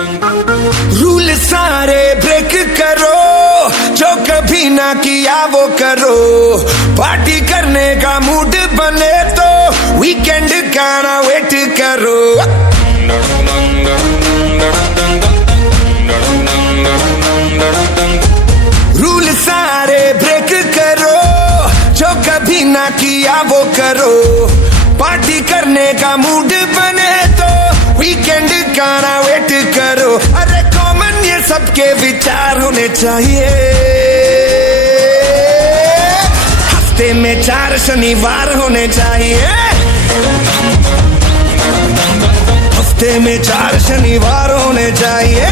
Rule सारे break करो, जो कभी ना किया वो करो। पार्टी करने का मूड बने तो वीकेंड का ना वेट करो। रूल सारे ब्रेक करो, जो कभी ना किया वो करो। पार्टी करने का मूड बने तो वीकेंड का ना वेट करो। अरे कॉमन ये सबके विचार होने चाहिए। हफ्ते में 4 शनिवार होने चाहिए। हफ्ते में 4 शनिवार होने चाहिए।